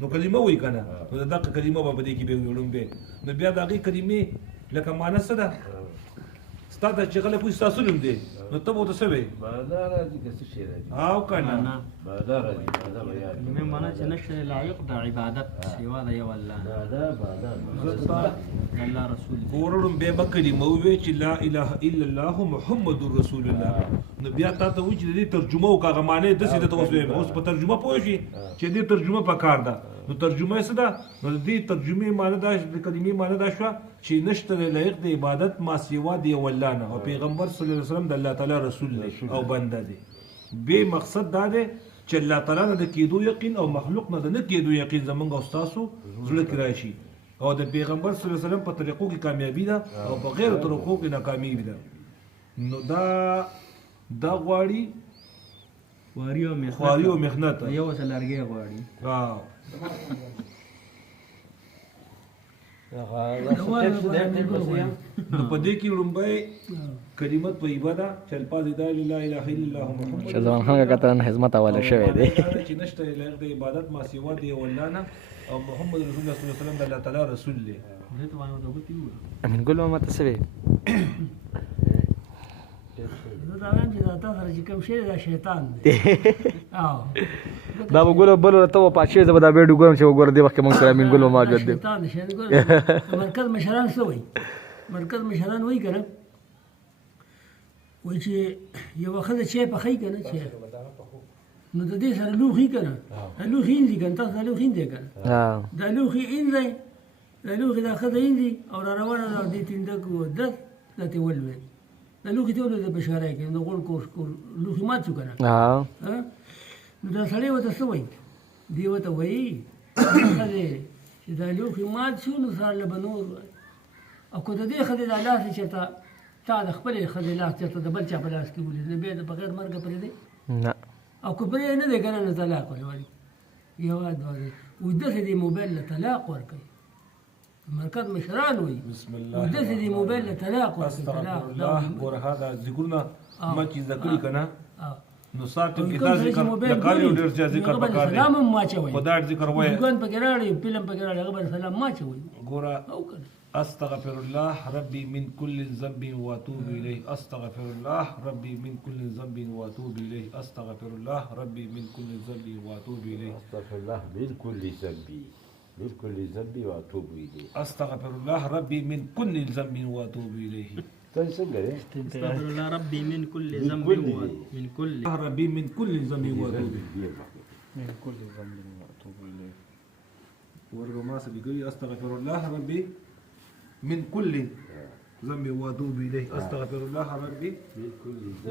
نو کلمه وای کنه نو دغه کلمه به دې کې به وړم به نو بیا دغه کلمې لکه معنی څه ده ستاسو چې غل پوښتنه تاسو نوم دی نو ته به څه وې بازار راځي که څه شي راځي او کنه بازار راځي دا بیا کلمه معنی چې نشته لایق د عبادت سوا د یو الله دا بازار الله رسول ورړم به بکلی مو وی چې لا اله الا الله محمد رسول الله نو بیا تاسو وی چې دې ترجمه او هغه معنی د څه ته اوس په ترجمه پوه شي چې دې ترجمه پکار ده نو ترجمه څه ده نو دې ترجمه معنی دا د کلمې معنی دا شو چې نشته لایق د عبادت ما سوا دی ولانه او پیغمبر صلی الله علیه وسلم د الله تعالی رسول دی او بنده دی به مقصد دا دی چې الله تعالی نه د کېدو یقین او مخلوق نه د نه کېدو یقین زمونږ او تاسو زړه کې راشي او د پیغمبر صلی الله علیه وسلم په طریقو کې کامیابی ده او په غیر طریقو کې ناکامي ده نو دا غواړي خواري او محنت یو څه لرګي غواړي نو په دې کې لومبای کلمت طیبه ده چې الفاظ لا اله الا الله محمد شزوان خان کترن خدمت حواله شوی دی چې نشته لایق د عبادت ما سوا دی ولانه او محمد رسول الله صلی الله علیه وسلم د الله تعالی رسول دی امین ګل ما تسوي دا چې دا تاسو چې کوم شی دا شیطان دی دا وګوره بل ته پاتې زبر دا ویډیو ګورم چې وګوره دی وخت موږ سره امین ګل ما جوړ دی شیطان ګور مرکز مشران څه وایي مرکز مشران وایي کنه وایي چې یو وخت چې په خې کنه چې نو د دې سره لوخي کنه لوخي اندي کنه تاسو لوخي اندي کنه دا لوخي اندي دا لوخي دا خدای اندي او روانه د دې تندکو د ته ولوي دا لوخي ته ولې د بشاره کې نو ګول کوش لوخي مات شو کنه نو دا سړی وته څه وایي دی وته وایي چې دا لوخي مات شو نو سره له بنور او کو د دې خدای د الله چې تا د خپل خدای لاس ته د بل چا په لاس کې ولې نه به د بغیر مرګ پرې دی نه او کو پرې نه دی کنه طلاق وایي یو ادواره و د دې موبایل له طلاق ورکړي مرکز مشران وایي بسم الله و د دې موبایل له طلاق ورکړي استغفر الله ګور هذا ذکرنا ما چې ذکر کنه نو ساتو کې دا ذکر لقال یو ډیر ذکر پکار دی سلام ما چوي خدای ذکر وایي ګون پکې راړي فلم پکې راړي هغه سلام ما چوي ګور استغفر الله ربي من كل ذنب واتوب اليه استغفر الله ربي من كل ذنب واتوب اليه استغفر الله ربي من كل ذنب واتوب اليه استغفر الله من كل ذنب من كل ذنب واتوب اليه استغفر الله ربي من كل ذنب واتوب اليه څنګه دی استغفر الله ربي من كل ذنب من كل ربي من كل ذنب واتوب من كل ذنب واتوب اليه ورغما سبيقي استغفر الله ربي من كل ذنب واتوب اليه استغفر الله ربي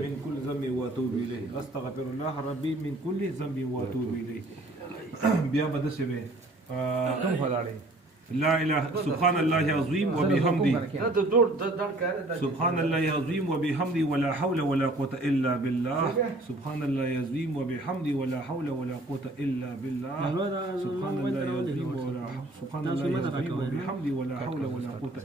من كل ذنب واتوب اليه استغفر الله ربي من كل ذنب واتوب اليه بیا بدسه به کوم فلاله لا اله سبحان الله العظيم وبحمده سبحان الله العظيم وبحمده ولا حول ولا قوه الا بالله سبحان الله العظيم وبحمده ولا حول ولا قوه الا بالله سبحان الله العظيم وبحمده ولا حول ولا قوه